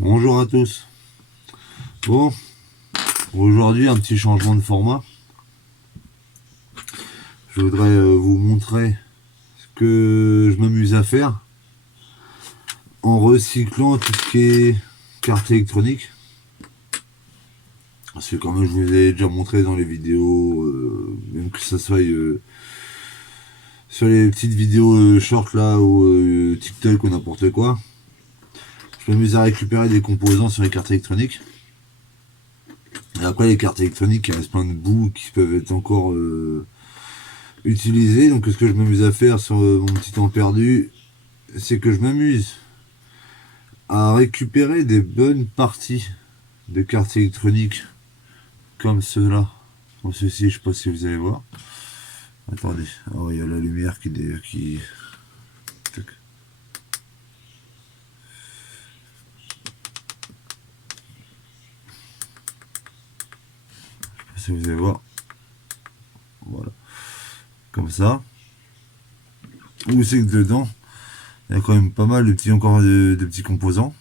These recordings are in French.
Bonjour à tous. Bon, aujourd'hui un petit changement de format. Je voudrais vous montrer ce que je m'amuse à faire en recyclant tout ce qui est carte électronique. Parce que comme je vous ai déjà montré dans les vidéos, même que ça soit sur les petites vidéos short là ou TikTok ou n'importe quoi, je m'amuse à récupérer des composants sur les cartes électroniques. Et après les cartes électroniques, il reste plein de bouts qui peuvent être encore utilisés. Donc ce que je m'amuse à faire sur mon petit temps perdu, c'est que je m'amuse à récupérer des bonnes parties de cartes électroniques comme ceux-là. Comme ceci, je sais pas si vous allez voir. Attendez, oh, il y a la lumière qui... Tac. Je sais pas si vous allez voir. Voilà. Comme ça. Où c'est que dedans, il y a quand même pas mal de petits, encore de petits composants.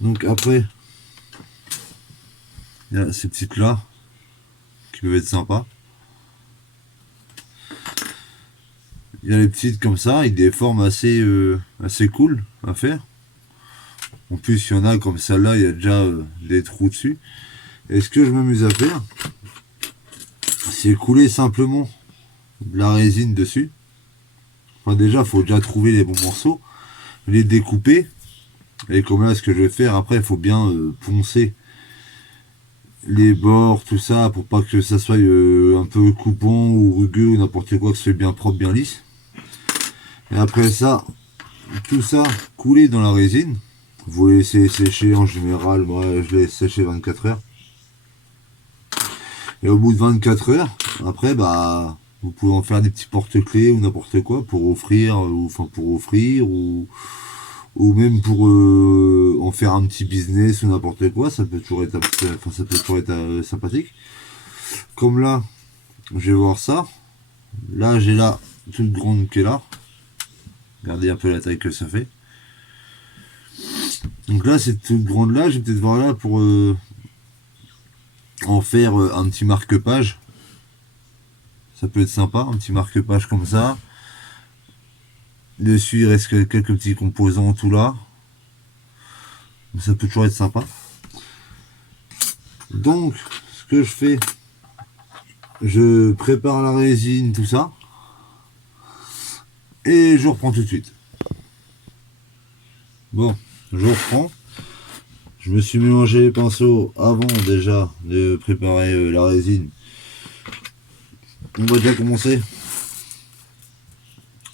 Donc après, il y a ces petites là qui peuvent être sympas. Il y a les petites comme ça, avec des formes assez cool à faire. En plus, il y en a comme celle-là, il y a déjà des trous dessus. Et ce que je m'amuse à faire, c'est couler simplement de la résine dessus. Enfin déjà, il faut déjà trouver les bons morceaux, les découper. Et comme là, ce que je vais faire, après, il faut bien poncer les bords, tout ça, pour pas que ça soit un peu coupant ou rugueux ou n'importe quoi, que ce soit bien propre, bien lisse. Et après ça, tout ça coulé dans la résine. Vous laissez sécher en général, moi je laisse sécher 24 heures. Et au bout de 24 heures, après bah vous pouvez en faire des petits porte-clés ou n'importe quoi pour offrir, ou même pour en faire un petit business ou n'importe quoi. Ça peut toujours être, sympathique. Comme là, je vais voir ça. Là j'ai la toute grande qui est là. Regardez un peu la taille que ça fait. Donc là, cette toute grande là, je vais peut-être voir là pour en faire un petit marque-page. Ça peut être sympa, un petit marque-page comme ça. Dessus, il reste quelques petits composants tout là. Ça peut toujours être sympa. Donc, ce que je fais, je prépare la résine, tout ça. Et je reprends tout de suite. Bon, je reprends. Je me suis mélangé les pinceaux avant déjà de préparer la résine. On va déjà commencer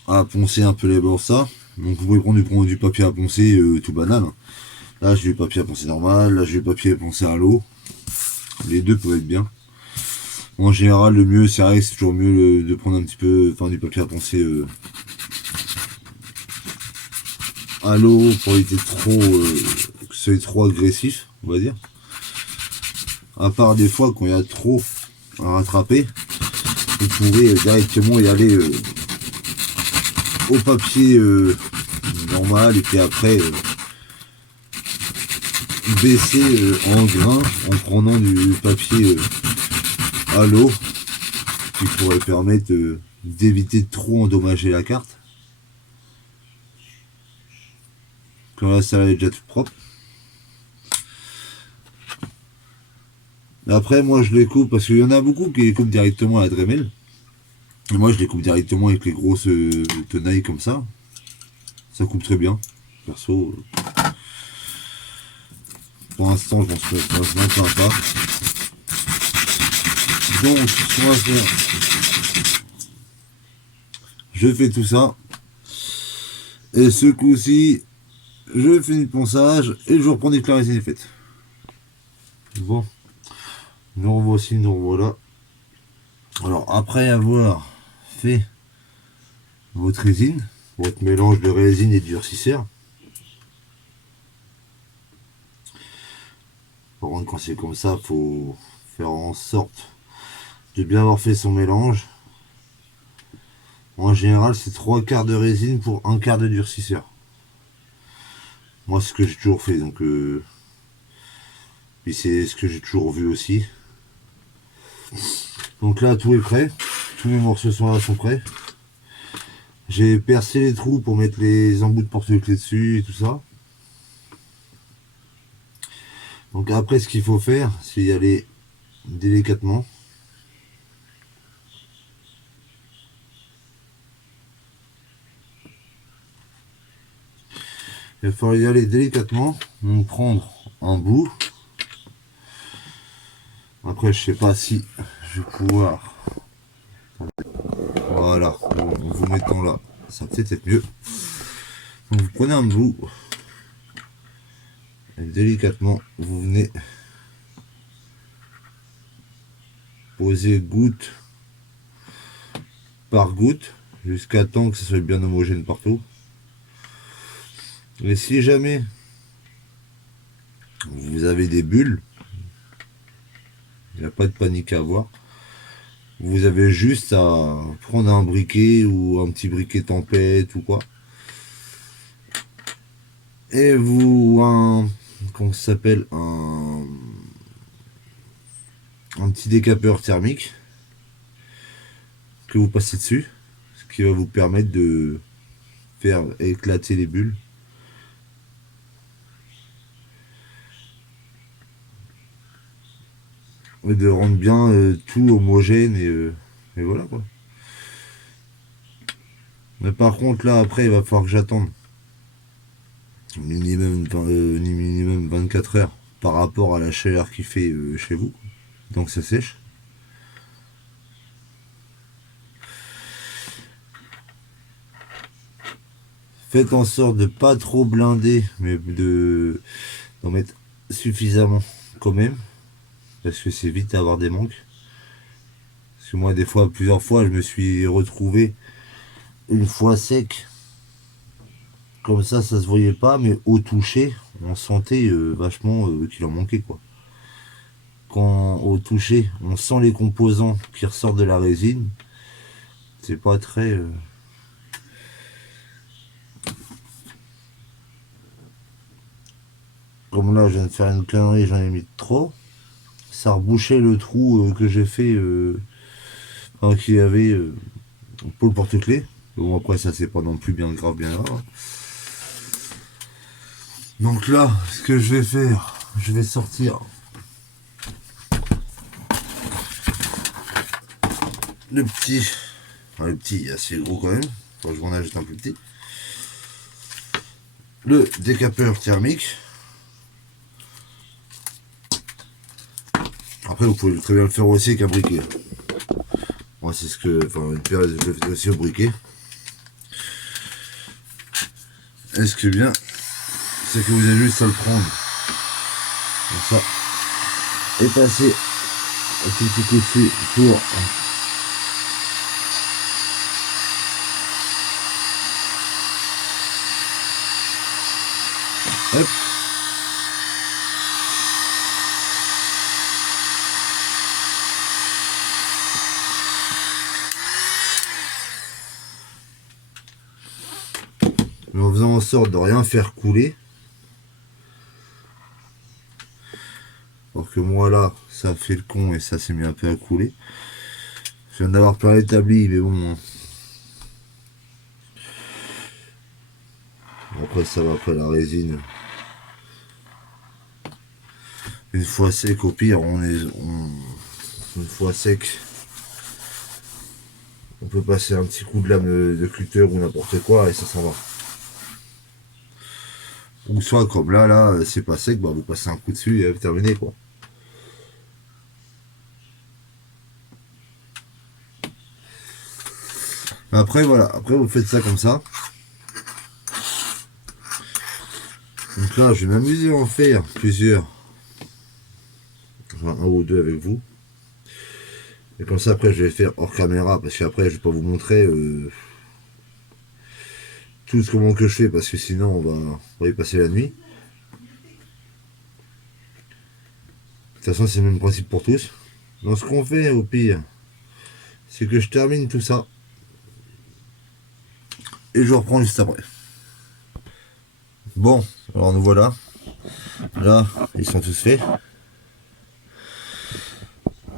à poncer un peu les bords, ça. Donc vous pouvez prendre du papier à poncer tout banal. Là j'ai du papier à poncer normal, là j'ai du papier à poncer à l'eau. Les deux peuvent être bien. En général le mieux c'est toujours mieux de prendre un petit peu, enfin du papier à poncer à l'eau pour éviter que ce soit trop agressif, on va dire. À part des fois quand il y a trop à rattraper, vous pouvez directement y aller au papier normal et puis après baisser en grain en prenant du papier à l'eau qui pourrait permettre d'éviter de trop endommager la carte. Quand là ça est déjà tout propre. Après moi je les coupe parce qu'il y en a beaucoup qui les coupent directement à la Dremel. Et moi je les coupe directement avec les grosses tenailles comme ça. Ça coupe très bien. Perso. Pour l'instant je m'en plains pas. Donc ce qu'on va faire. Je fais tout ça. Et ce coup-ci, je finis le ponçage et je reprends dès que la résine est faite. Bon. Nous revoici, nous revoilà. Alors après avoir fait votre résine, votre mélange de résine et de durcisseur, par contre quand c'est comme ça, faut faire en sorte de bien avoir fait son mélange En général, c'est 3 quarts de résine pour 1 quart de durcisseur. Moi, c'est ce que j'ai toujours fait, donc puis c'est ce que j'ai toujours vu aussi. Donc là, tout est prêt. Tous mes morceaux sont prêts. J'ai percé les trous pour mettre les embouts de porte-clés dessus et tout ça. Donc après, ce qu'il faut faire, c'est y aller délicatement. Il va falloir y aller délicatement. Donc prendre un bout. Après, je sais pas si je vais pouvoir. Voilà, en vous mettant là, ça va peut-être être mieux. Donc vous prenez un bout. Et délicatement, vous venez poser goutte par goutte jusqu'à temps que ce soit bien homogène partout. Et si jamais vous avez des bulles, il n'y a pas de panique à avoir. Vous avez juste à prendre un briquet ou un petit briquet tempête ou quoi. Et vous, comment ça s'appelle, un petit décapeur thermique que vous passez dessus, ce qui va vous permettre de faire éclater les bulles. Et de rendre bien tout homogène et voilà quoi. Mais par contre là après il va falloir que j'attende minimum 24 heures par rapport à la chaleur qu'il fait chez vous. Donc ça sèche. Faites en sorte de pas trop blinder, mais d'en mettre suffisamment quand même, parce que c'est vite à avoir des manques. Parce que moi, des fois, plusieurs fois, je me suis retrouvé une fois sec, comme ça se voyait pas, mais au toucher, on sentait vachement qu'il en manquait quoi. Quand au toucher, on sent les composants qui ressortent de la résine, c'est pas très. Comme là, je viens de faire une connerie, j'en ai mis trop. Ça rebouchait le trou que j'ai fait, qu'il y avait pour le porte-clés. Bon, après, ça, c'est pas non plus bien grave, bien grave. Donc là, ce que je vais faire, je vais sortir le petit. Enfin, le petit, assez gros quand même. Faut que je m'en ajoute un plus petit. Le décapeur thermique. Après, vous pouvez très bien le faire aussi avec un briquet. Moi, c'est ce que. Enfin, une période, je le fais aussi au briquet. Et ce qui est bien, c'est que vous avez juste à le prendre. Comme ça. Et passer un petit coup dessus pour. Hop. Mais en faisant en sorte de rien faire couler. Alors que moi là, ça fait le con et ça s'est mis un peu à couler. Je viens d'avoir plein établi, mais bon. Hein. Après ça va, après la résine. Une fois sec, au pire, une fois sec, on peut passer un petit coup de lame de cutter ou n'importe quoi et ça s'en va. Ou soit comme là, c'est pas sec, bah vous passez un coup dessus et terminé quoi. Après voilà, après vous faites ça comme ça. Donc là je vais m'amuser à en faire plusieurs. Enfin un ou deux avec vous. Et comme ça après je vais faire hors caméra parce qu'après je vais pas vous montrer tout ce que je fais parce que sinon on va y passer la nuit. De toute façon c'est le même principe pour tous. Donc ce qu'on fait au pire, c'est que je termine tout ça. et je reprends juste après. Bon, alors nous voilà. Là, ils sont tous faits.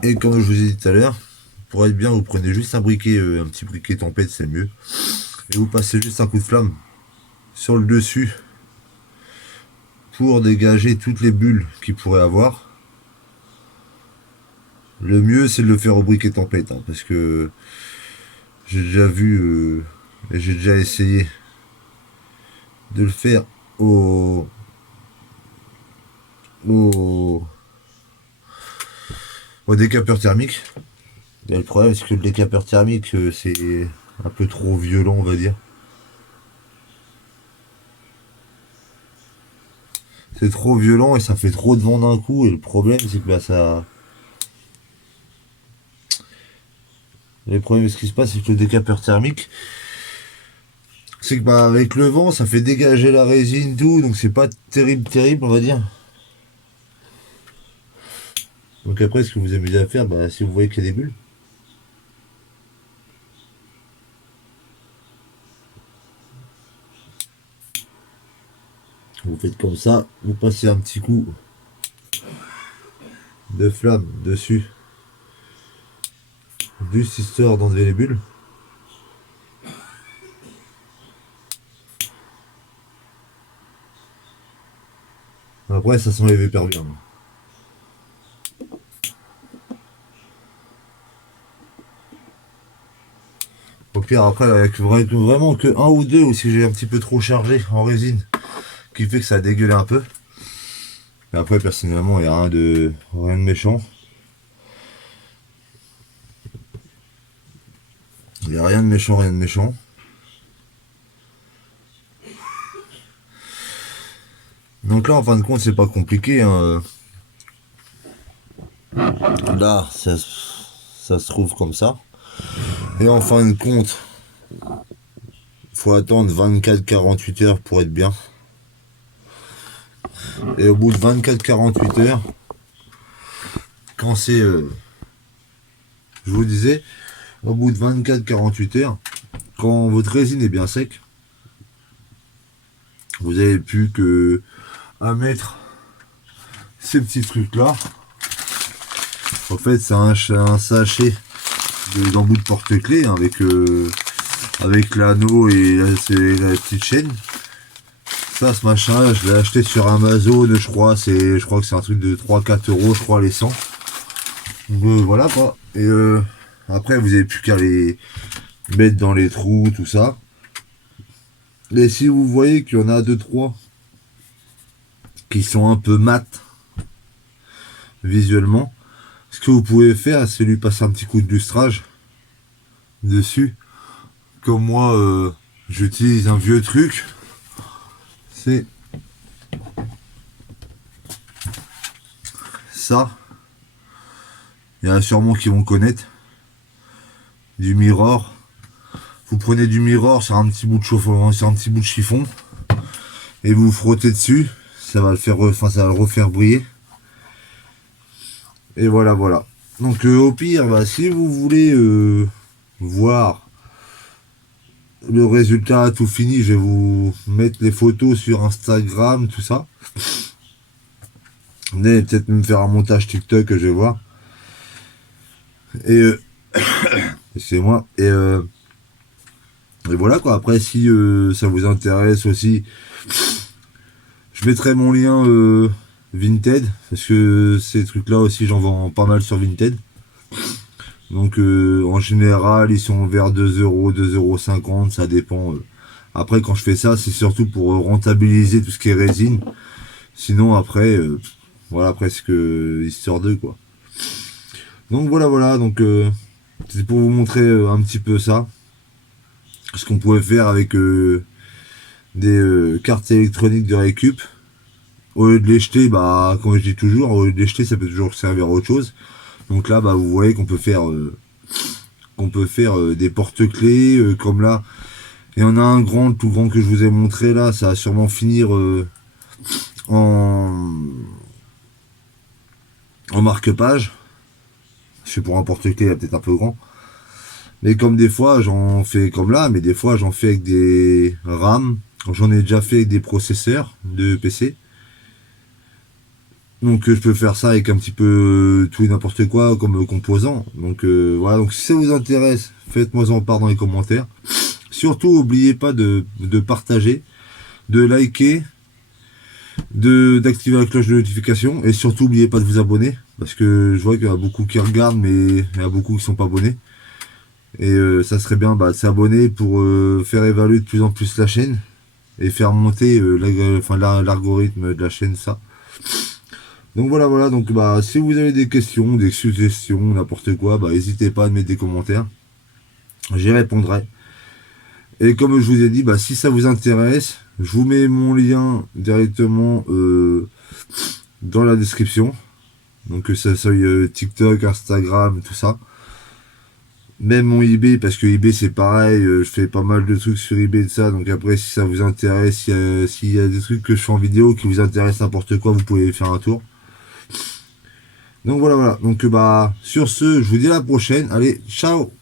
Et comme je vous ai dit tout à l'heure, pour être bien, vous prenez juste un briquet, un petit briquet tempête, c'est mieux. Et vous passez juste un coup de flamme sur le dessus pour dégager toutes les bulles qu'il pourrait avoir. Le mieux, c'est de le faire au briquet tempête, hein, parce que j'ai déjà vu et j'ai déjà essayé de le faire au, au, au décapeur thermique. Et le problème, c'est que le décapeur thermique, c'est un peu trop violent, on va dire. C'est trop violent et ça fait trop de vent d'un coup. Et le problème, c'est que bah, ça. Le problème, ce qui se passe, c'est que le décapeur thermique, c'est que bah, avec le vent, ça fait dégager la résine, tout. Donc c'est pas terrible, on va dire. Donc après, ce que vous amusez à faire, bah, si vous voyez qu'il y a des bulles, vous faites comme ça, vous passez un petit coup de flamme dessus, juste histoire d'enlever les bulles. Après, ça s'enlève hyper bien. Au pire, après, avec vraiment que un ou deux, ou si j'ai un petit peu trop chargé en résine, qui fait que ça a dégueulé un peu. Mais après, personnellement, il n'y a rien de méchant. Il n'y a rien de méchant, rien de méchant. Donc là, en fin de compte, c'est pas compliqué, hein. Là, ça se trouve comme ça. Et en fin de compte, faut attendre 24-48 heures pour être bien. Et au bout de 24-48 heures, quand c'est... je vous disais, au bout de 24-48 heures, quand votre résine est bien sec, vous avez plus que à mettre ces petits trucs là. En fait, c'est un sachet d'embout de porte-clés, hein, avec l'anneau et la petite chaîne. Ça, ce machin là, je l'ai acheté sur Amazon, je crois que c'est un truc de 3-4 euros, je crois, les 100. Donc, voilà quoi. Et après, vous avez plus qu'à les mettre dans les trous, tout ça. Et si vous voyez qu'il y en a 2-3 qui sont un peu mat visuellement, ce que vous pouvez faire, c'est lui passer un petit coup de lustrage dessus. Comme moi, j'utilise un vieux truc. C'est ça. Il y en a sûrement qui vont connaître. Du mirror. Vous prenez du mirror sur un petit bout de chauffant, sur un petit bout de chiffon, et vous frottez dessus. Ça va le faire, enfin ça va le refaire briller. Et voilà, voilà. Donc au pire, bah, si vous voulez voir le résultat tout fini, je vais vous mettre les photos sur Instagram, tout ça. Vous allez peut-être me faire un montage TikTok que je vais voir. Et c'est moi. Et voilà quoi. Après, si ça vous intéresse aussi, je mettrai mon lien Vinted, parce que ces trucs-là aussi, j'en vends pas mal sur Vinted. Donc en général, ils sont vers 2 euros, 2,50 €, ça dépend. Après, quand je fais ça, c'est surtout pour rentabiliser tout ce qui est résine. Sinon, après, voilà, presque histoire d'eux, quoi. Donc voilà, voilà. Donc c'est pour vous montrer un petit peu ça. Ce qu'on pouvait faire avec des cartes électroniques de récup. Au lieu de les jeter, bah, comme je dis toujours, au lieu de les jeter, ça peut toujours servir à autre chose. Donc là, bah, vous voyez qu'on peut faire, des porte-clés, comme là. Il y en a un grand, le plus grand que je vous ai montré là, ça va sûrement finir en marque-page. Je sais pour un porte-clés, il est peut-être un peu grand. Mais comme des fois j'en fais comme là, mais des fois j'en fais avec des RAM. J'en ai déjà fait avec des processeurs de PC. Donc je peux faire ça avec un petit peu tout et n'importe quoi comme composant. Donc voilà, donc si ça vous intéresse, faites-moi en part dans les commentaires. Surtout, n'oubliez pas de partager, de liker, d'activer la cloche de notification et surtout n'oubliez pas de vous abonner parce que je vois qu'il y a beaucoup qui regardent mais il y a beaucoup qui sont pas abonnés. Et ça serait bien de s'abonner pour faire évaluer de plus en plus la chaîne et faire monter l'algorithme de la chaîne, ça. Donc voilà, donc si vous avez des questions, des suggestions, n'importe quoi, n'hésitez pas à mettre des commentaires. J'y répondrai. Et comme je vous ai dit, si ça vous intéresse, je vous mets mon lien directement dans la description. Donc que ça soit TikTok, Instagram, tout ça. Même mon eBay, parce que eBay c'est pareil, je fais pas mal de trucs sur eBay de ça. Donc après, si ça vous intéresse, s'il y a des trucs que je fais en vidéo qui vous intéressent n'importe quoi, vous pouvez faire un tour. Donc voilà. Donc sur ce, je vous dis à la prochaine. Allez, ciao!